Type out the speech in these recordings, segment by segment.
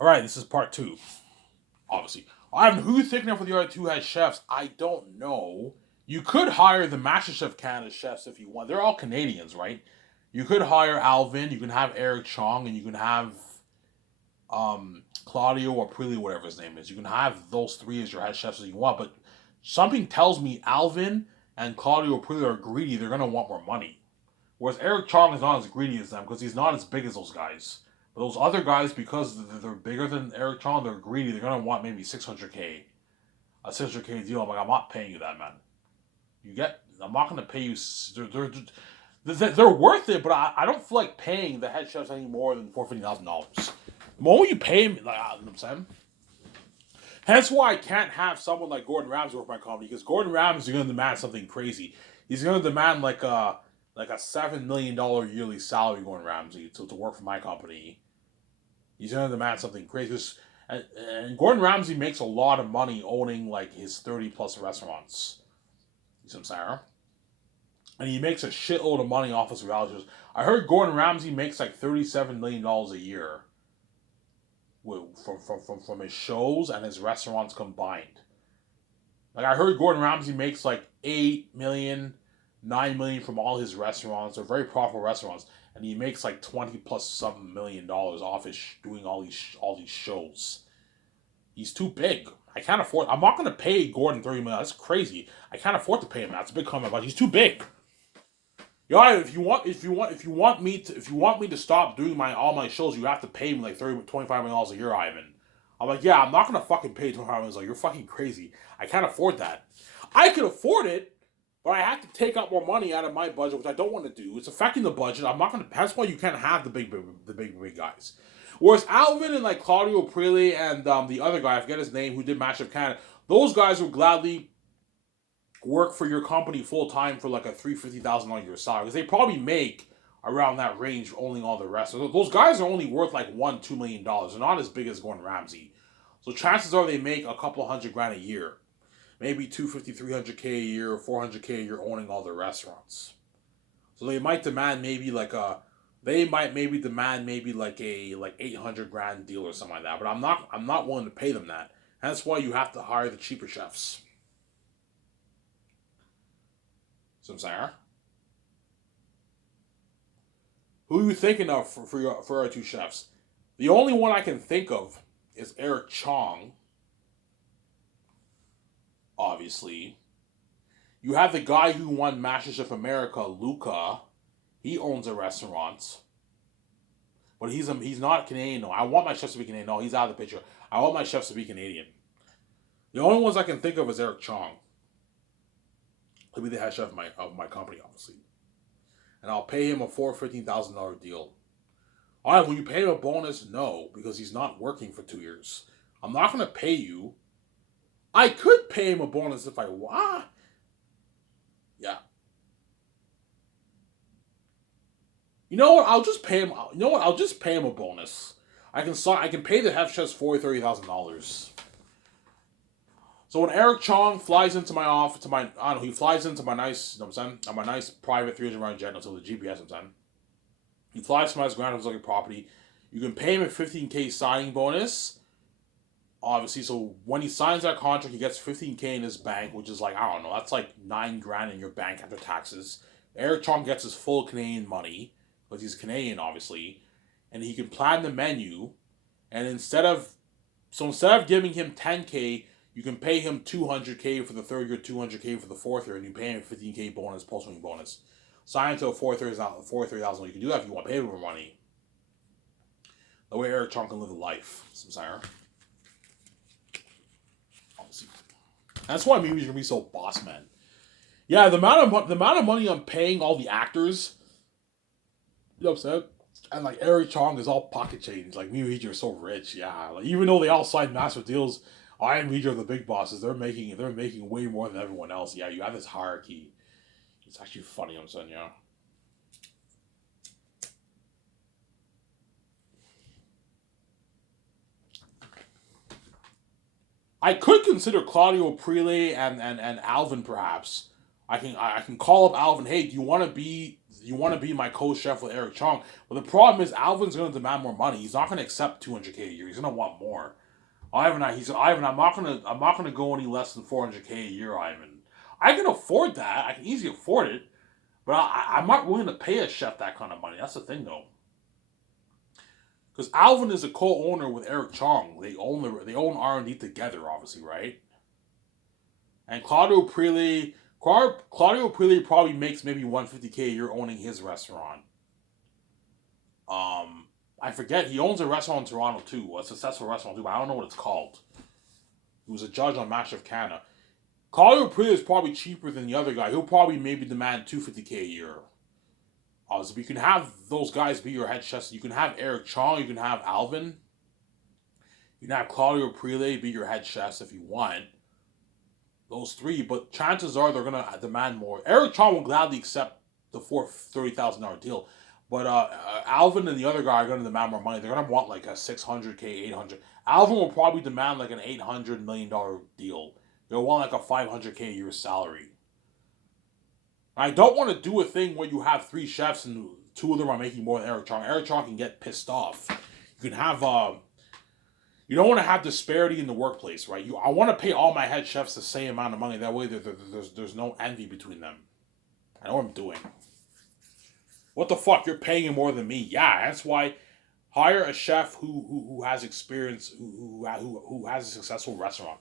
All right, this is part two. Obviously, Ivan, who you thinking of for the other two head chefs? I don't know. You could hire the MasterChef Canada chefs if you want. They're all Canadians, right? You could hire Alvin. You can have Eric Chong, and you can have Claudio or Prilly, whatever his name is. You can have those three as your head chefs if you want. But something tells me Alvin and Claudio or Prilly are greedy. They're gonna want more money. Whereas Eric Chong is not as greedy as them because he's not as big as those guys. But those other guys, because they're bigger than Eric Chong, they're greedy. They're gonna want maybe 600K, a 600K deal. I'm like, I'm not paying you that, man. You get? I'm not gonna pay you. They're worth it, but I don't feel like paying the head chefs any more than $450,000. The moment you pay me, like, you know what I'm saying. Hence why I can't have someone like Gordon Ramsay work my company because Gordon Ramsay is going to demand something crazy. He's going to demand like a $7 million yearly salary, Gordon Ramsay, to work for my company. He's going to demand something crazy. And Gordon Ramsay makes a lot of money owning like his 30 plus restaurants. You see what I'm saying? And he makes a shitload of money off his reality shows. I heard Gordon Ramsay makes like $37 million a year from his shows and his restaurants combined. Like I heard Gordon Ramsay makes like 8 million, 9 million from all his restaurants. They're very profitable restaurants, and he makes like 20 plus something $1 million off his doing all these shows. He's too big. I can't afford. I'm not gonna pay Gordon 30 million. That's crazy. I can't afford to pay him that. It's a big comment, but he's too big. Yeah, if you want me to stop doing my all my shows, you have to pay me like 30 $25 million a year, Ivan. I'm like, yeah, I'm not gonna fucking pay $25 million. Like, you're fucking crazy. I can't afford that. I could afford it, but I have to take out more money out of my budget, which I don't want to do. It's affecting the budget. I'm not gonna. That's why you can't have the big guys. Whereas Alvin and like Claudio Prilli and the other guy, I forget his name, who did Match of Canada, those guys would gladly work for your company full time for like a $350,000 a year salary because they probably make around that range owning all the rest. So those guys are only worth like $1-2 million. They're not as big as Gordon Ramsay. So chances are they make a couple hundred grand a year, maybe 250, 300K a year, 400K a year owning all the restaurants. So they might demand maybe like a they might maybe demand maybe like a like 800 grand deal or something like that. But I'm not willing to pay them that. That's why you have to hire the cheaper chefs. So I'm saying, who are you thinking of for our two chefs? The only one I can think of is Eric Chong, obviously. You have the guy who won MasterChef America, Luca. He owns a restaurant, but he's not Canadian. No, I want my chefs to be Canadian. No, he's out of the picture. I want my chefs to be Canadian. The only ones I can think of is Eric Chong to be the head chef of my company, obviously, and I'll pay him a $415,000 deal. All right, will you pay him a bonus? No, because he's not working for 2 years. I'm not going to pay you. I could pay him a bonus if I want. Yeah. You know what? I'll just pay him. You know what? I'll just pay him a bonus. I can pay the head chefs $30,000. So when Eric Chong flies into my office, I don't know, he flies into my nice, you know what I'm saying, on my nice private 300 round jet until the GPS, I'm saying. He flies to my Grand Hosaka property. You can pay him a 15K signing bonus, obviously. So when he signs that contract, he gets 15K in his bank, which is like, I don't know, that's like 9 grand in your bank after taxes. Eric Chong gets his full Canadian money because he's Canadian, obviously, and he can plan the menu. And instead of giving him 10K, you can pay him 200K for the third year, 200K for the fourth year, and you pay him 15K bonus, post winning bonus. Sign to a 430,000. You can do that if you want to pay him more money. The way Eric Chong can live a life, some sire. That's why movies are gonna be so boss man. Yeah, the amount of money I'm paying all the actors, you know what I'm saying? And like Eric Chong is all pocket change. Like me and Ouija are so rich, yeah. Like even though they all signed massive deals, I and Ouija are the big bosses. They're making way more than everyone else. Yeah, you have this hierarchy. It's actually funny. I'm saying, yeah. I could consider Claudio Prile and Alvin perhaps. I can call up Alvin. Hey, do you want to be? you want to be my co-chef with Eric Chong. But the problem is Alvin's going to demand more money. He's not going to accept 200K a year. He's going to want more. Ivan, I'm not gonna go any less than 400K a year, Ivan. I can afford that. I can easily afford it, but I'm not willing to pay a chef that kind of money. That's the thing, though. Because Alvin is a co-owner with Eric Chong. They own R&D together, obviously, right? And Claudio Prile probably makes maybe 150K a year owning his restaurant. I forget, he owns a restaurant in Toronto too, a successful restaurant too, but I don't know what it's called. He was a judge on Master of Canada. Claudio Prile is probably cheaper than the other guy. He'll probably maybe demand 250K a year. So you can have those guys be your head chefs. You can have Eric Chong, you can have Alvin. You can have Claudio Prile be your head chefs if you want. Those three, but chances are they're going to demand more. Eric Chong will gladly accept the $30,000 deal. But Alvin and the other guy are going to demand more money. They're going to want like a 600K, 800. Alvin will probably demand like an $800 million deal. They'll want like a 500K a year salary. I don't want to do a thing where you have three chefs and two of them are making more than Eric Chong. Eric Chong can get pissed off. You can have you don't want to have disparity in the workplace, right? I want to pay all my head chefs the same amount of money. That way there's no envy between them. I know what I'm doing. What the fuck? You're paying him more than me. Yeah, that's why hire a chef who has experience, who has a successful restaurant.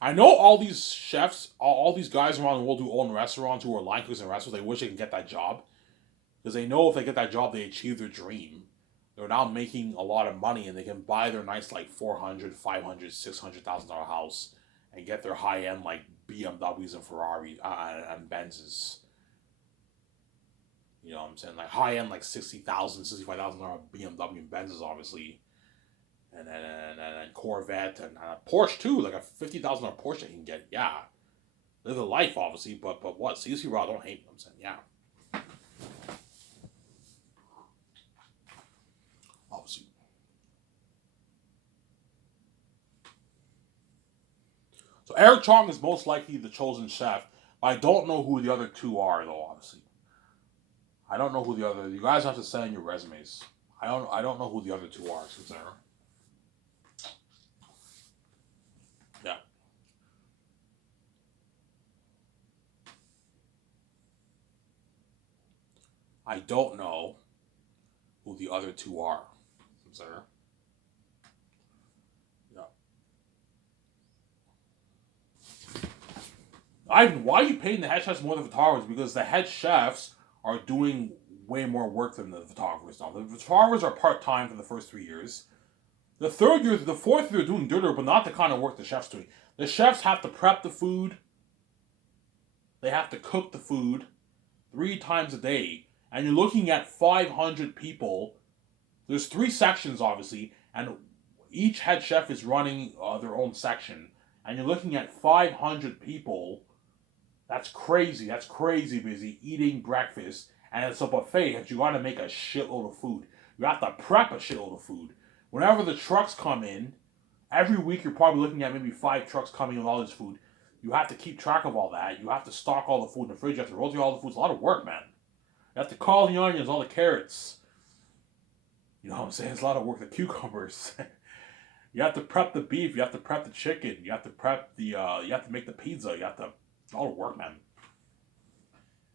I know all these chefs, all these guys around the world who own restaurants, who are line cooks in restaurants, they wish they can get that job. Because they know if they get that job, they achieve their dream. They're now making a lot of money and they can buy their nice like $400,000, $500,000, $600,000 house and get their high-end like BMWs and Ferraris and Benzes. You know what I'm saying? Like high-end like $60,000, $65,000 BMW and Benzes, obviously. And Corvette and a Porsche too, like a $50,000 Porsche they can get. Yeah. Live the life, obviously, but what? CC Raw, don't hate me. I'm saying, yeah. Obviously. So Eric Chong is most likely the chosen chef. I don't know who the other two are, though. Obviously, I don't know who the other. You guys have to send in your resumes. I don't know who the other two are. Since they're yeah. I don't know who the other two are. Since they're yeah. Ivan, why are you paying the head chefs more than photographers? Because the head chefs are doing way more work than the photographers now. The photographers are part-time for the first 3 years. The fourth year, they're doing dirty work, but not the kind of work the chef's doing. The chefs have to prep the food. They have to cook the food 3 times a day. And you're looking at 500 people. There's 3 sections, obviously, and each head chef is running their own section. And you're looking at 500 people. That's crazy. That's crazy busy eating breakfast. And it's a buffet that you got to make a shitload of food. You have to prep a shitload of food. Whenever the trucks come in, every week you're probably looking at maybe 5 trucks coming with all this food. You have to keep track of all that. You have to stock all the food in the fridge. You have to rotate all the food. It's a lot of work, man. You have to call the onions, all the carrots. You know what I'm saying? It's a lot of work. The cucumbers. You have to prep the beef. You have to prep the chicken. You have to prep the. You have to make the pizza. You have to. It's all work, man.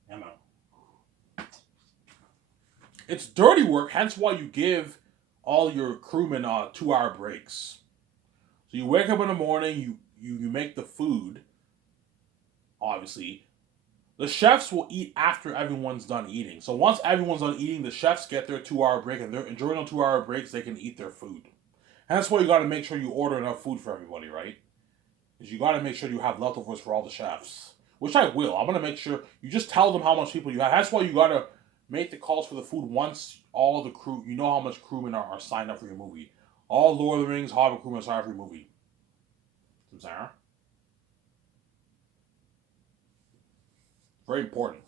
Yeah, man. It's dirty work. Hence why you give all your crewmen 2-hour breaks. So you wake up in the morning. You make the food. Obviously, the chefs will eat after everyone's done eating. So once everyone's done eating, the chefs get their 2-hour break, and during the 2-hour breaks, they can eat their food. And that's why you got to make sure you order enough food for everybody, right? Because you got to make sure you have leftovers for all the chefs. Which I will. I'm going to make sure you just tell them how much people you have. That's why you got to make the calls for the food once all the crew, you know how much crewmen are signed up for your movie. All Lord of the Rings, Hobbit crewmen are signed up for your movie. Sarah? Very important.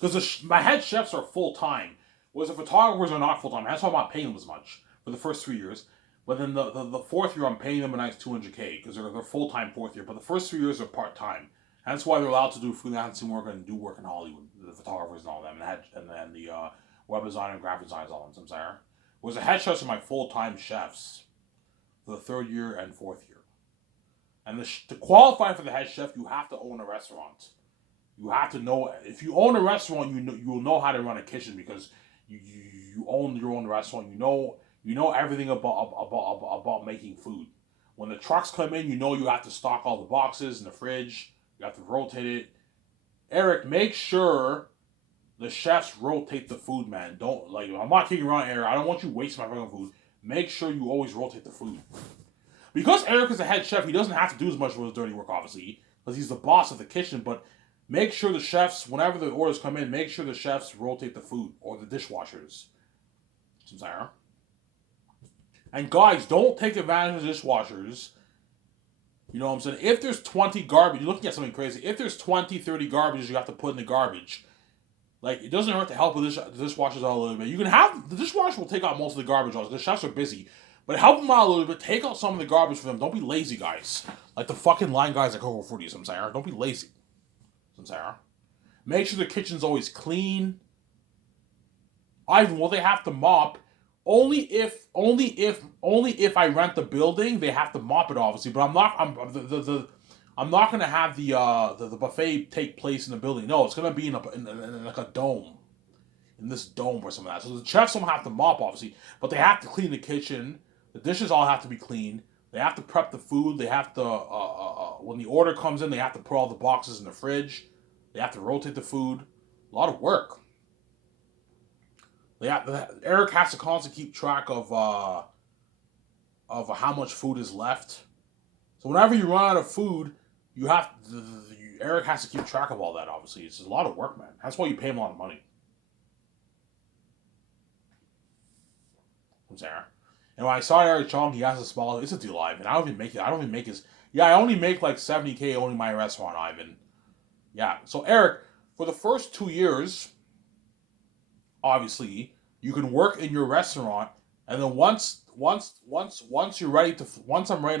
Because my head chefs are full-time, whereas the photographers are not full-time. That's why I'm not paying them as much for the first 3 years. But then the fourth year, I'm paying them a nice 200K because they're full time fourth year. But the first 3 years are part time. That's why they're allowed to do freelancing work and do work in Hollywood, the photographers and all them, and the web design and graphic designers, all them. Whereas the head chefs are my full time chefs for the third year and fourth year. And to qualify for the head chef, you have to own a restaurant. You have to know, if you own a restaurant, you will know how to run a kitchen because you own your own restaurant. You know everything about making food. When the trucks come in, you know you have to stock all the boxes in the fridge. You have to rotate it. Eric, make sure the chefs rotate the food, man. Don't, like, I'm not kidding around, Eric. I don't want you wasting my fucking food. Make sure you always rotate the food. Because Eric is a head chef, he doesn't have to do as much of his dirty work, obviously, because he's the boss of the kitchen, but make sure the chefs, whenever the orders come in, make sure the chefs rotate the food, or the dishwashers. And guys, don't take advantage of dishwashers. You know what I'm saying? If there's 20 garbage, you're looking at something crazy. If there's 20, 30 garbage you have to put in the garbage, like, it doesn't hurt to help with the dishwashers out a little bit. You can have, the dishwasher will take out most of the garbage out. The chefs are busy. But help them out a little bit. Take out some of the garbage for them. Don't be lazy, guys. Like the fucking line guys at Coco Fruity, Don't be lazy. Make sure the kitchen's always clean. Ivan, will they have to mop? Only if I rent the building, they have to mop it, obviously. But I'm not gonna have the buffet take place in the building. No, it's gonna be in like a dome, in this dome or something like that. So the chefs don't have to mop, obviously, but they have to clean the kitchen. The dishes all have to be clean. They have to prep the food. They have to when the order comes in, they have to put all the boxes in the fridge. They have to rotate the food. A lot of work. Eric has to constantly keep track of how much food is left. So whenever you run out of food, Eric has to keep track of all that. Obviously, it's a lot of work, man. That's why you pay him a lot of money. Sarah. And when I saw Eric Chong, he has a small. It's a deal, Ivan. I don't even make it. I don't even make his. Yeah, I only make like 70K owning my restaurant, Ivan. Yeah. So Eric, for the first 2 years, obviously, you can work in your restaurant, and then once I'm ready to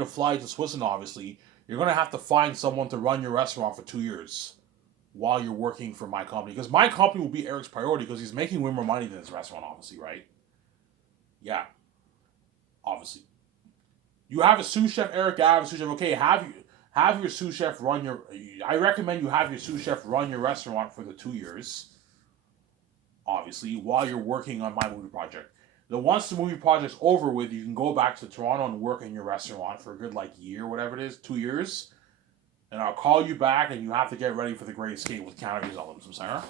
fly to Switzerland, obviously, you're gonna have to find someone to run your restaurant for 2 years while you're working for my company, because my company will be Eric's priority because he's making way more money than his restaurant, obviously, right? Yeah, obviously. You have a sous chef, Eric. I have a sous chef. Okay, have your sous chef run your. I recommend you have your sous chef run your restaurant for the 2 years. Obviously, while you're working on my movie project. Then once the movie project's over with, you can go back to Toronto and work in your restaurant for a good year, whatever it is, 2 years. And I'll call you back, and you have to get ready for the Great Escape with Canada's Elements, Sarah.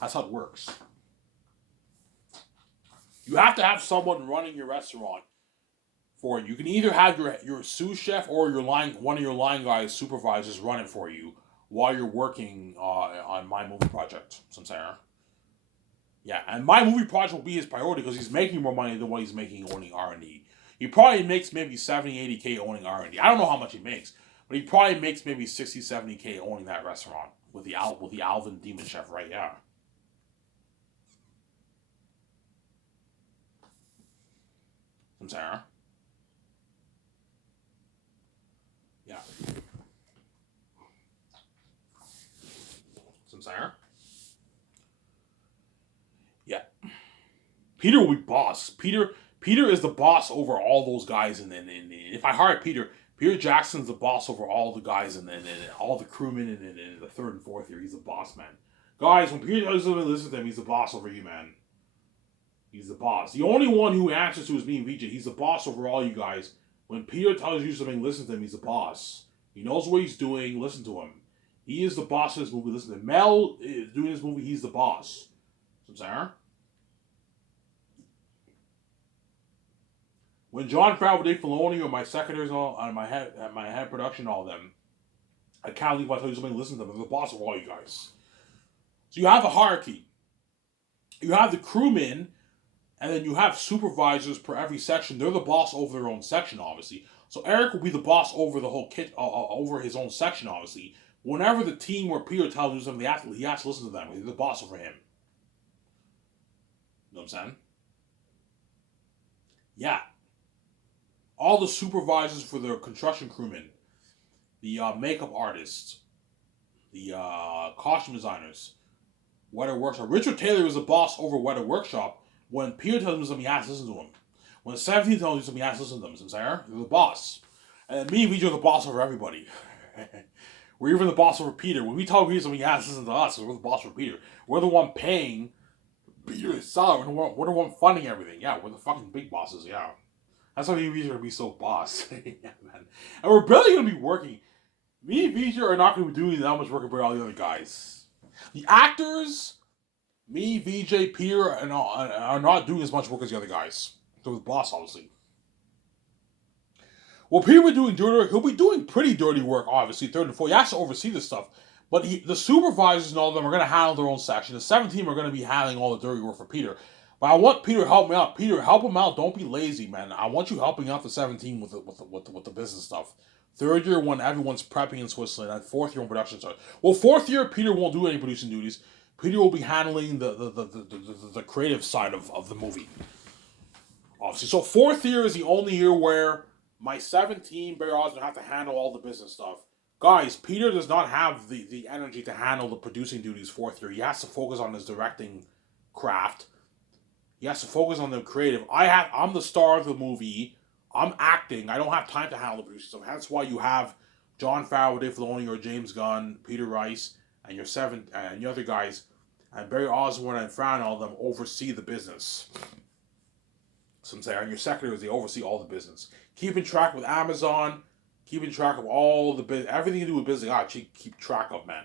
That's how it works. You have to have someone running your restaurant for you. You can either have your sous chef or one of your line guys, supervisors, run it for you while you're working on my movie project, Sarah. Yeah, and my movie project will be his priority because he's making more money than what he's making owning R&D. He probably makes maybe 70, 80K owning R&D. I don't know how much he makes, but he probably makes maybe 60, 70K owning that restaurant with the Alvin Demon Chef, right? Yeah. Sarah. Yeah. Sarah. Yeah. Peter will be boss. Peter is the boss over all those guys, and if I hire Peter Jackson's the boss over all the guys, and all the crewmen in the third and fourth year. He's the boss, man. Guys, when Peter tells you to listen to him, he's the boss over you, man. He's the boss. The only one who answers to is me and VJ. He's the boss over all you guys. When Peter tells you something, listen to him. He's the boss. He knows what he's doing. Listen to him. He is the boss of this movie. Listen to him. Mel is doing this movie. He's the boss. Sarah. When John Favreau, Dave Filoni, or my secretaries, and my head production, all of them, I can't leave if I tell you something. Listen to them. They're the boss of all you guys. So you have a hierarchy. You have the crewmen, and then you have supervisors per every section. They're the boss over their own section, obviously. So Eric will be the boss over the whole kit, over his own section, obviously. Whenever the team or Peter tells him something, he has to listen to them. He's the boss over him. You know what I'm saying? Yeah. all the supervisors for the construction crewmen, the makeup artists, the costume designers, Weta Workshop. Richard Taylor was the boss over Weta Workshop. When Peter tells him something, he has to listen to him. When 17 tells you something, he has to listen to them. They're the boss. And me and VJ are the boss over everybody. We're even the boss over Peter. When we tell Peter something, he has to listen to us, because we're the boss over Peter. We're the one paying Peter's salary. We're the one funding everything. Yeah, we're the fucking big bosses, yeah. That's why me and VJ are going to be so boss. Yeah, man. And we're barely going to be working. Me and VJ are not going to be doing that much work compared to all the other guys. The actors, me, VJ, Peter, and all, are not doing as much work as the other guys. So the boss, obviously. Well, Peter will be doing dirty work. He'll be doing pretty dirty work, obviously, third and fourth. He has to oversee this stuff. But the supervisors and all of them are going to handle their own section. The 17 are going to be handling all the dirty work for Peter. But I want Peter to help me out. Peter, help him out. Don't be lazy, man. I want you helping out the 17 with the business stuff. Third year, when everyone's prepping in Switzerland, and fourth year when production starts. Well, fourth year, Peter won't do any producing duties. Peter will be handling the creative side of the movie. Obviously, so fourth year is the only year where my 17 Barry Osborne have to handle all the business stuff. Guys, Peter does not have the energy to handle the producing duties fourth year. He has to focus on his directing craft. He has to focus on the creative. I'm the star of the movie. I'm acting. I don't have time to handle the producing stuff. That's why you have Jon Favreau, Dave Filoni, or James Gunn, Peter Rice, and your other guys, and Barry Osborne and Fran, all of them oversee the business. Some say, and your secretaries, they oversee all the business. Keeping track with Amazon, keeping track of all the business, everything to do with business, keep track of, man.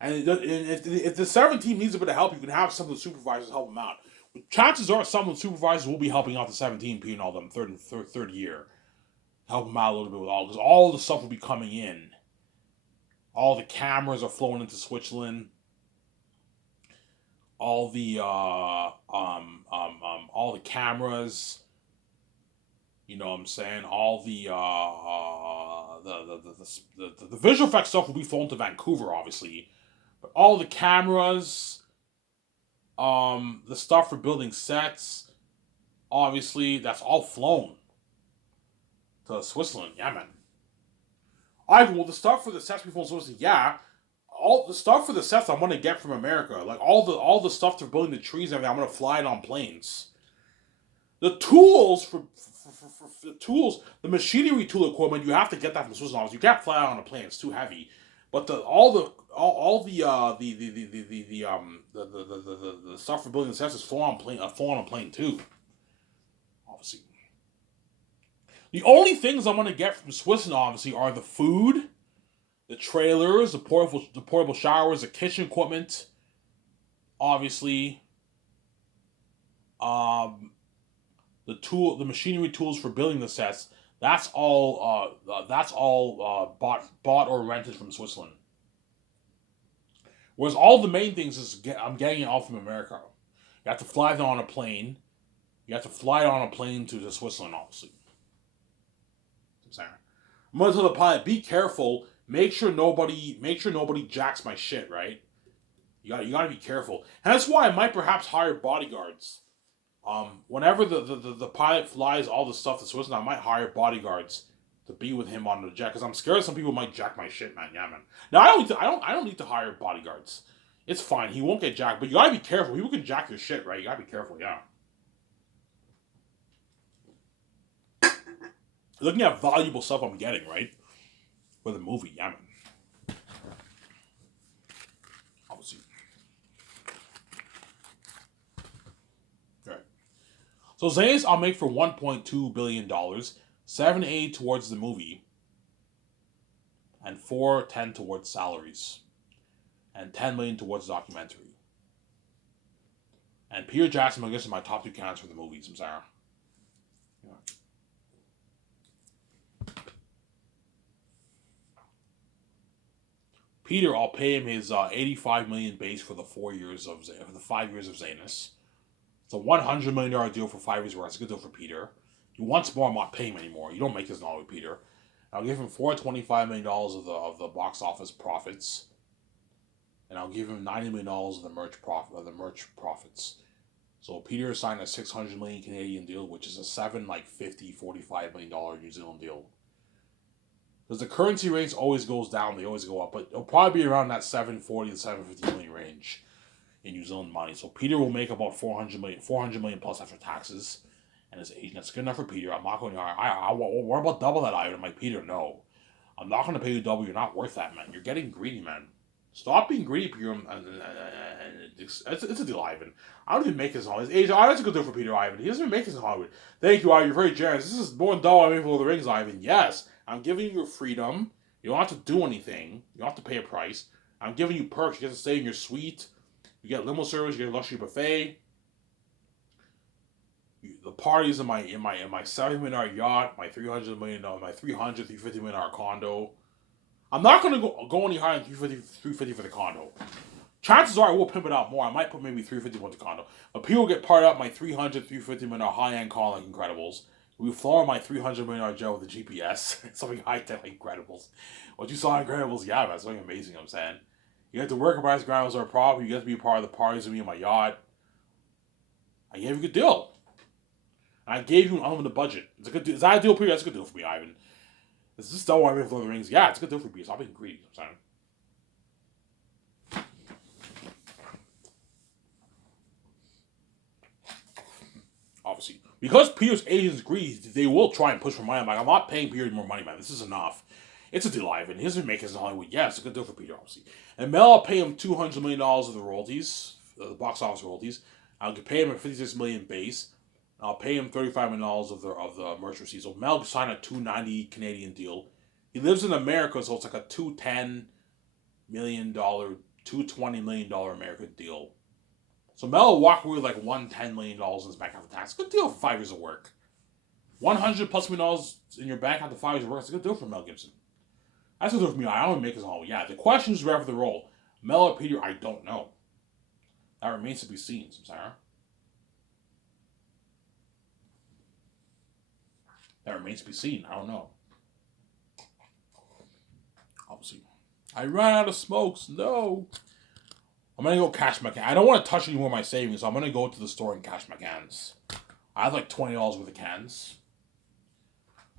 And if the 17 needs a bit of help, you can have some of the supervisors help them out. But chances are some of the supervisors will be helping out the 17 P and all them third year. Help them out a little bit with all, because all the stuff will be coming in. All the cameras are flowing into Switzerland. All the cameras, you know what I'm saying? All the visual effects stuff will be flown to Vancouver, obviously, but all the cameras, the stuff for building sets, obviously, that's all flown to Switzerland. Yeah, man. The stuff for the sets before Switzerland, yeah. All the stuff for the sets I'm gonna get from America, like all the stuff for building the trees and everything, I'm gonna fly it on planes. The tools for the tools, the machinery tool equipment, you have to get that from Switzerland. You can't fly it on a plane; it's too heavy. But the stuff for building the sets is flown on a plane too. Obviously, the only things I'm gonna get from Switzerland, obviously, are the food, the trailers, the portable showers, the kitchen equipment, obviously, the machinery tools for building the sets. That's all bought or rented from Switzerland. Whereas all the main things I'm getting it all from America. You have to fly them on a plane. You have to fly it on a plane to Switzerland, obviously. I'm gonna tell the pilot, be careful. Make sure nobody jacks my shit, right? You gotta be careful. And that's why I might perhaps hire bodyguards. Whenever the pilot flies all the stuff to Switzerland, I might hire bodyguards to be with him on the jet, because I'm scared some people might jack my shit, man. Yeah, man. Now I don't need to hire bodyguards. It's fine. He won't get jacked, but you gotta be careful. People can jack your shit, right? You gotta be careful, yeah. Looking at valuable stuff I'm getting, right? For the movie, yeah, man. Obviously. Alright. So Zanes I'll make for $1.2 billion, 7.8 towards the movie, and 4.10 towards salaries, and 10 million towards the documentary. And Peter Jackson, I guess, is my top 2 candidates for the movies, I'm sorry. Yeah. Peter, I'll pay him his 85 million base for the 5 years of Zanus. It's a $100 million deal for 5 years, where it's a good deal for Peter. He wants more, I'm not paying him anymore. You don't make this not with Peter. I'll give him $425 million of the box office profits, and I'll give him $90 million of the merch profits. So Peter signed a 600 million Canadian deal, which is a seven like 50, $45 million New Zealand deal. Because the currency rates always goes down, they always go up, but it'll probably be around that 740 to 750 million range in New Zealand money. So Peter will make about 400 million plus after taxes, and his agent. That's good enough for Peter. I'm not going to. What about double that, Ivan? I'm like, Peter, no, I'm not going to pay you double. You're not worth that, man. You're getting greedy, man. Stop being greedy, Peter. It's a deal, Ivan. I don't even make this in Hollywood. His agent, that's a good deal for Peter, Ivan. He doesn't even make this in Hollywood. Thank you, Ivan. You're very generous. This is more than double I made for Lord of the Rings, Ivan. Yes, I'm giving you your freedom. You don't have to do anything. You don't have to pay a price. I'm giving you perks. You get to stay in your suite. You get limo service. You get a luxury buffet. The parties in my $70 million yacht, my $350 million condo. I'm not gonna go any higher than 350 for the condo. Chances are I will pimp it out more. I might put maybe 350 for the condo. But people get part up my $350 million high-end car like Incredibles. We fly my $300 million jet with the GPS. Something high-tech like Incredibles. What you saw in Incredibles, yeah, man, something amazing, I'm saying. You get to work at my Incredibles are a problem. You get to be part of the parties with me in my yacht. I gave you a good deal. I gave you an unlimited budget. It's a good deal. Is that a deal for you? That's a good deal for me, Ivan. Is this still why I'm Lord of the Rings? Yeah, it's a good deal for me. Stop being greedy, I'm saying. Obviously. Because Peter's agent's greedy, they will try and push for money. I'm like, I'm not paying Peter more money, man. This is enough. It's a deal, Ivan. He doesn't make it in Hollywood. Yeah, it's a good deal for Peter, obviously. And Mel, I'll pay him $200 million of the royalties, the box office royalties. I'll pay him a $56 million base. I'll pay him $35 million of the merch receipts. So Mel signed a $290 Canadian deal. He lives in America, so it's like a $210 million, $220 million American deal. So Mel will walk away with like $110 million in his bank after tax. Good deal for 5 years of work. $100 plus million in your bank after 5 years of work. It's a good deal for Mel Gibson. That's a good deal for me. I don't make his home. Yeah, the question is for the role. Mel or Peter, I don't know. That remains to be seen, Sarah. That remains to be seen. I don't know. Obviously. I ran out of smokes. No. I'm going to go cash my cans. I don't want to touch any more of my savings, so I'm going to go to the store and cash my cans. I have like $20 worth of cans.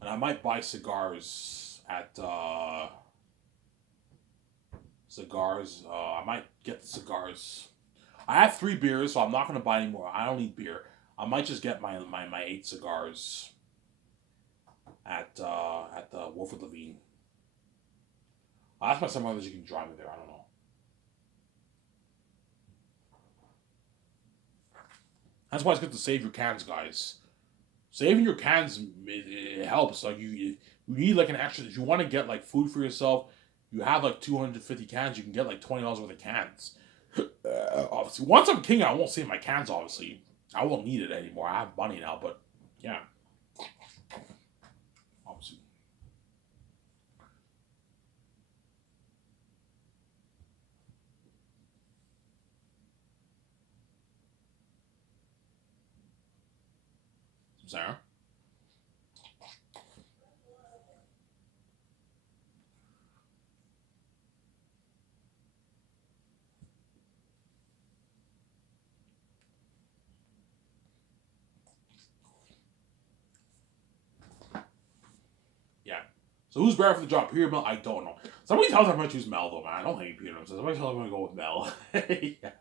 And I might buy cigars at, I might get the cigars. I have 3 beers, so I'm not going to buy any more. I don't need beer. I might just get my 8 cigars at the Wilfrid Levine. I'll ask my son whether she can drive me there. I don't know. That's why it's good to save your cans, guys. Saving your cans, it helps. Like you need like an extra. If you want to get like food for yourself, you have like 250 cans. You can get like $20 worth of cans. Obviously, once I'm king, I won't save my cans. Obviously, I won't need it anymore. I have money now, but yeah. Obviously. Sarah? Yeah. So who's better for the job, Peter or Mel? I don't know. Somebody tells me I'm going to choose Mel, though, man. I don't hate Peter. So somebody tells me I'm going to go with Mel. Yeah.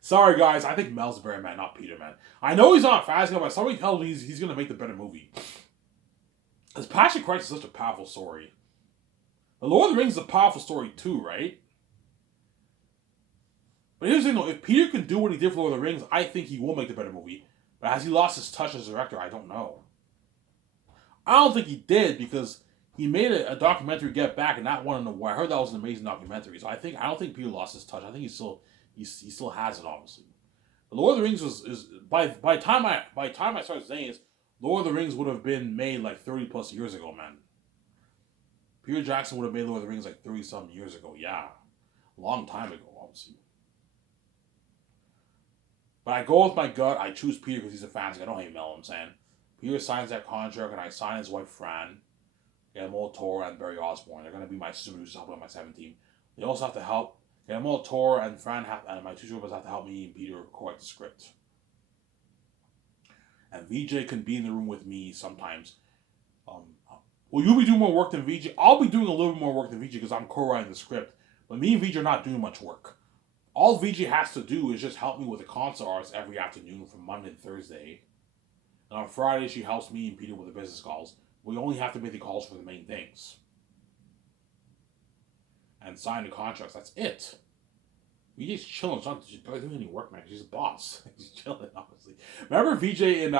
Sorry, guys. I think Mel's the better man, not Peter, man. I know he's not fast enough, but somebody tells me he's going to make the better movie. Because Passion Christ is such a powerful story. The Lord of the Rings is a powerful story, too, right? But here's the thing, though. If Peter can do what he did for Lord of the Rings, I think he will make the better movie. But has he lost his touch as a director? I don't know. I don't think he did, because he made a documentary, Get Back, and that won an award. I heard that was an amazing documentary. So I don't think Peter lost his touch. I think he still has it, obviously. The Lord of the Rings is by the time I started saying this, Lord of the Rings would have been made like 30 plus years ago, man. Peter Jackson would have made Lord of the Rings like 30 some years ago. Yeah, a long time ago, obviously. But I go with my gut. I choose Peter because he's a fan. I don't hate Mel. I'm saying Peter signs that contract, and I sign his wife Fran, Guillermo Toro, and Barry Osborne. They're going to be my super producers helping on my 7 team. They also have to help. Guillermo Toro and Fran and my 2 supervisors have to help me and Peter correct the script. and VJ can be in the room with me sometimes. Um, well, you'll be doing more work than VJ. I'll be doing a little bit more work than VJ because I'm co-writing the script. But me and VJ are not doing much work. All VJ has to do is just help me with the concert arts every afternoon from Monday to Thursday. And on Friday, she helps me and Peter with the business calls. We only have to make the calls for the main things. And sign the contracts. That's it. VJ's chilling. She's not doing any work, man. She's a boss. She's chilling, honestly. Remember VJ in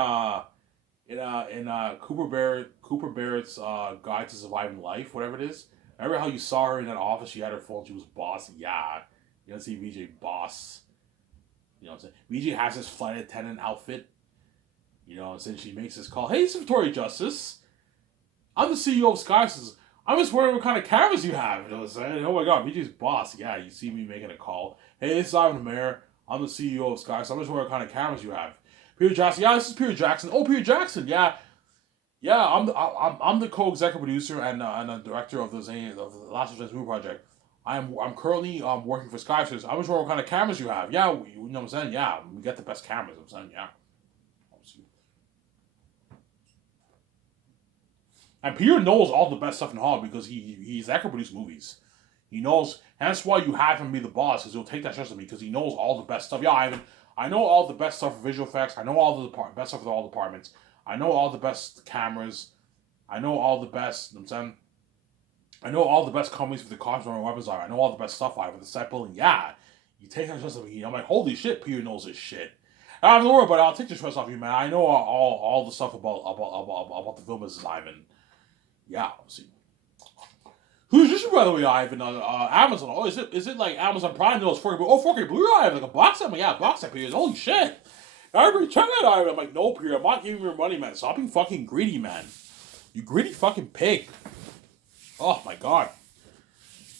Cooper Barrett's Guide to Surviving Life, whatever it is? Remember how you saw her in that office? She had her phone. She was boss. Yeah. You don't see VJ boss. You know what I'm saying? VJ has his flight attendant outfit. You know what I'm saying? She makes this call. Hey, this is Victoria Justice. I'm the CEO of Sky. I'm just wondering what kind of cameras you have. You know what I'm saying? Oh my god, VJ's boss. Yeah, you see me making a call. Hey, this is Ivan the Mayor. I'm the CEO of Sky. So I'm just wondering what kind of cameras you have. Peter Jackson. Yeah, this is Peter Jackson. Oh, Peter Jackson. Yeah. Yeah, I'm the co-executive producer and the director of the Last of Us movie project. I'm currently working for Sky. So I'm just wondering what kind of cameras you have. Yeah, you know what I'm saying? Yeah, we get the best cameras. I'm saying, yeah. And Peter knows all the best stuff in Hollywood because he's that can produce movies. He knows, and that's why you have him be the boss, because he'll take that trust of me because he knows all the best stuff. Yeah, Ivan, I know all the best stuff for visual effects. I know all the best stuff for all departments. I know all the best cameras. I know all the best. You know what I'm saying, I know all the best companies for the costume and weapons are. I know all the best stuff I with the set building. Yeah, you take that trust of me. I'm like, holy shit, Peter knows his shit. I don't worry about it. I'll take the trust off you, man. I know all the stuff about the film business, Ivan. Yeah, see. Who's this, by the way, Ivan? Amazon. Oh, is it like Amazon Prime? No, it's 4K. Oh, 4K Blu-ray. I have like a box set. Yeah, box set. Period. Holy shit! I return that, Ivan. I'm like, no, period. I'm not giving you your money, man. Stop being fucking greedy, man. You greedy fucking pig. Oh my god.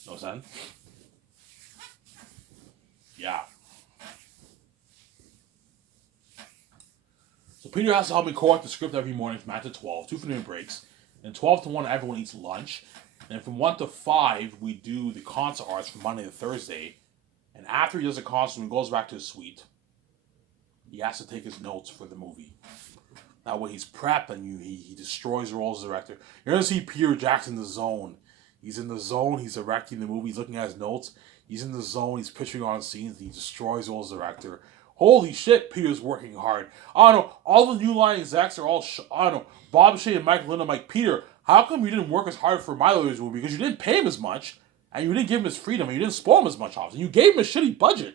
No sense. Yeah. So Peter has to help me correct the script every morning from 9 to 12, 2 for breaks. And 12 to 1, everyone eats lunch. And from 1 to 5, we do the concert arts from Monday to Thursday. And after he does the concert, he goes back to his suite. He has to take his notes for the movie. That way he's prepped and he destroys the role as director. You're going to see Peter Jackson in the zone. He's in the zone. He's directing the movie. He's looking at his notes. He's in the zone. He's pitching on scenes. And he destroys the role as director. Holy shit, Peter's working hard. I don't know. All the New Line execs are all, I don't know. Bob Shea and Mike Lynn. I'm like, Peter, how come you didn't work as hard for My Lawyer's movie? Because you didn't pay him as much, and you didn't give him his freedom, and you didn't spoil him as much. And you gave him a shitty budget.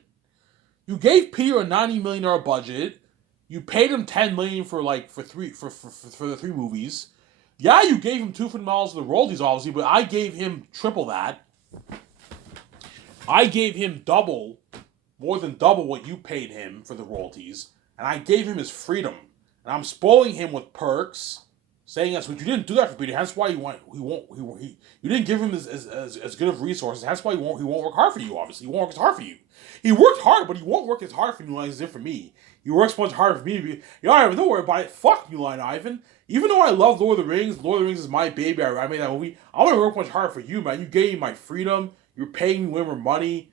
You gave Peter a $90 million budget. You paid him $10 million for the 3 movies. Yeah, you gave him $2 million for the royalties, obviously, but I gave him triple that. I gave him more than double what you paid him for the royalties, and I gave him his freedom. And I'm spoiling him with perks, saying yes, but you didn't do that for Peter. That's why you didn't give him as good of resources. That's why he won't work hard for you. Obviously, he won't work as hard for you. He worked hard, but he won't work as hard for New Line as he did for me. He works much harder for me. Ivan, don't worry about it. Fuck New Line, Ivan. Even though I love Lord of the Rings is my baby. I made that movie. I want to work much harder for you, man. You gave me my freedom. You're paying me way more money.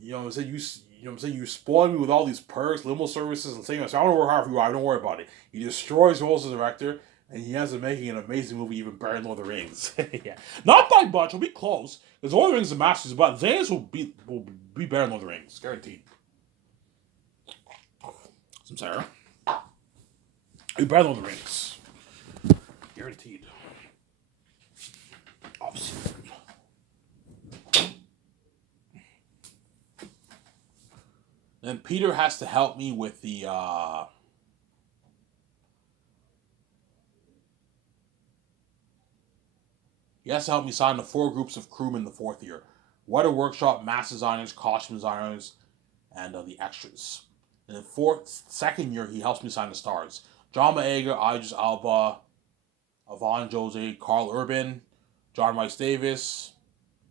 You know what I'm saying? You know what I'm saying? You're spoiling me with all these perks, limo services, and saying, so I want to work hard for you. I don't worry about it. He destroys roles as a director, and he ends up making an amazing movie even better than Lord of the Rings. Yeah. Not by much. It'll be close. Because Lord of the Rings is a masterpiece, but Xanus will be better than Lord of the Rings. Guaranteed. Some Sarah. It'll be better than Lord of the Rings. Guaranteed. Obviously. Then Peter has to help me with the he has to help me sign the 4 groups of crewmen the 4th year. Weather workshop, mass designers, costume designers, and the extras. In the 2nd year, he helps me sign the stars. John Boyega, Idris Elba, Yvonne Jose, Carl Urban, John Rice Davis,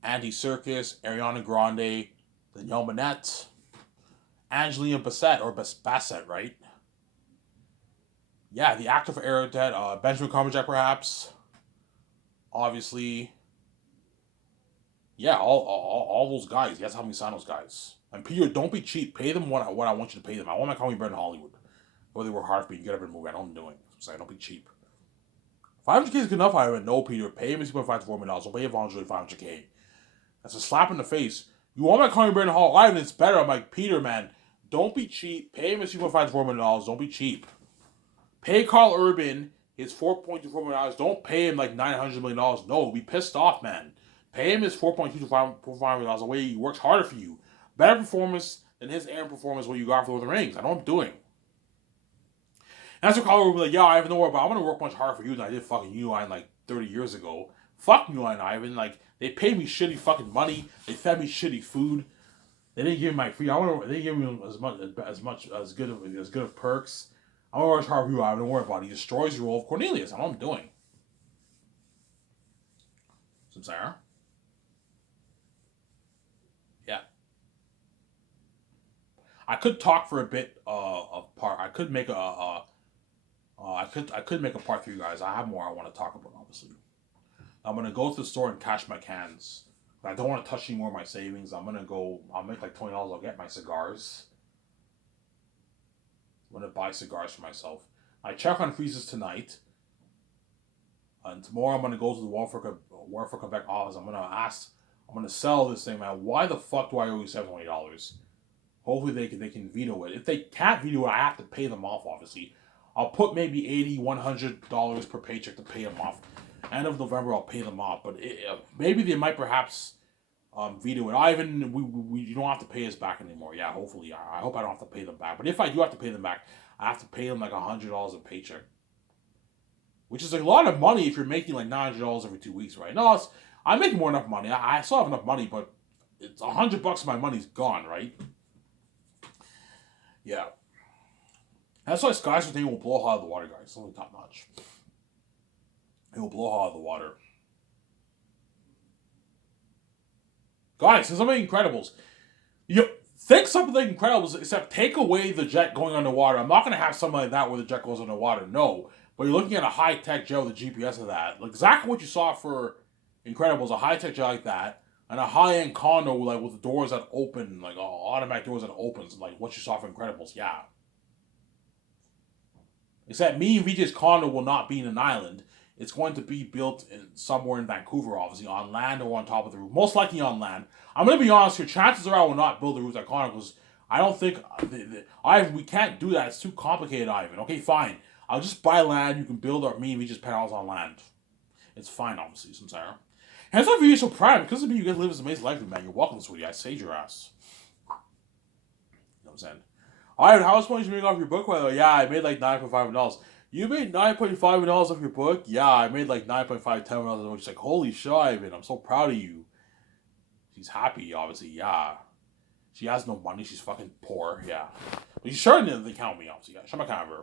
Andy Serkis, Ariana Grande, Danielle Minette, Angelina Bassett, right? Yeah, the actor for Aerojet, Benjamin Cumberbatch, perhaps. Obviously. Yeah, all those guys. He has to help me sign those guys. And Peter, don't be cheap. Pay them what I want you to pay them. I want my company better in Hollywood. But they work hard for me. You get up and move. I know what I'm doing. So I don't be cheap. 500K is good enough. I would know, Peter. Pay him $6.5 to $4 million. Don't pay Evangeline 500K. That's a slap in the face. You want my Conor Brandon Hall live and it's better. I'm like, Peter, man, don't be cheap. Pay him his $2.5 to $4 million. Don't be cheap. Pay Carl Urban his $4.24 million. Don't pay him like $900 million. No, be pissed off, man. Pay him his $4.2 to $5 million. The way he works harder for you. Better performance than his Aaron performance what you got for the rings. I know what I'm doing. And that's what Carl Urban will be like, yeah, Ivan, don't worry about it. I'm going to work much harder for you than I did fucking Uline like 30 years ago. Fuck Uline, Ivan. Like, they paid me shitty fucking money. They fed me shitty food. They didn't give me my free. They didn't give me as good of perks. I'm gonna work hard for you. I don't worry about it. He destroys your role of Cornelius. I know what I'm doing. Samsara. Yeah. I could talk for a bit of part. I could make I could make a part for you guys. I have more I want to talk about. Obviously, I'm gonna go to the store and cash my cans. I don't want to touch any more of my savings. I'm gonna go. I'll make like $20. I'll get my cigars. I'm gonna buy cigars for myself. I check on freezes tonight, and tomorrow I'm gonna go to the War for Quebec office. I'm gonna sell this thing, man. Why the fuck do I owe you $720? Hopefully they can veto it. If they can't veto it, I have to pay them off. Obviously, I'll put maybe $80, $100 per paycheck to pay them off. End of November, I'll pay them off. But maybe they might perhaps veto it. Ivan, you don't have to pay us back anymore. Yeah, hopefully. I hope I don't have to pay them back. But if I do have to pay them back, I have to pay them like $100 a paycheck. Which is a lot of money if you're making like $900 every 2 weeks, right? No, I'm making more than enough money. I still have enough money, but it's $100 of my money's gone, right? Yeah. That's why Skyscraper thing will blow out of the water, guys. It's only top notch. It will blow out of the water. Guys, since I'm making Incredibles, think something like Incredibles, except take away the jet going underwater. I'm not going to have something like that where the jet goes underwater. No. But you're looking at a high-tech jet with a GPS of that. Like exactly what you saw for Incredibles, a high-tech jet like that, and a high-end condo like with the doors that open, like automatic doors that opens, like what you saw for Incredibles. Yeah. Except me and VJ's condo will not be in an island. It's going to be built somewhere in Vancouver, obviously, on land or on top of the roof. Most likely on land. I'm going to be honest here. Chances are I will not build the roof at condo because I don't think... Ivan, we can't do that. It's too complicated, Ivan. Okay, fine. I'll just buy land. You can build me and VJ's penthouse on land. It's fine, obviously, Samsara. And that's why VJ's so proud. Because of me, you guys live this amazing life, man. You're welcome, sweetie. I saved your ass. You know what I'm saying? Alright, how much money did you make off your book, by the way? Yeah, I made like $9.5 million. You made $9.5 million off your book? Yeah, I made like $9.5 million. She's like, holy shit, Ivan, I'm so proud of you. She's happy, obviously, yeah. She has no money, she's fucking poor, yeah. But she's sure didn't count me, obviously. Yeah, shut my camera.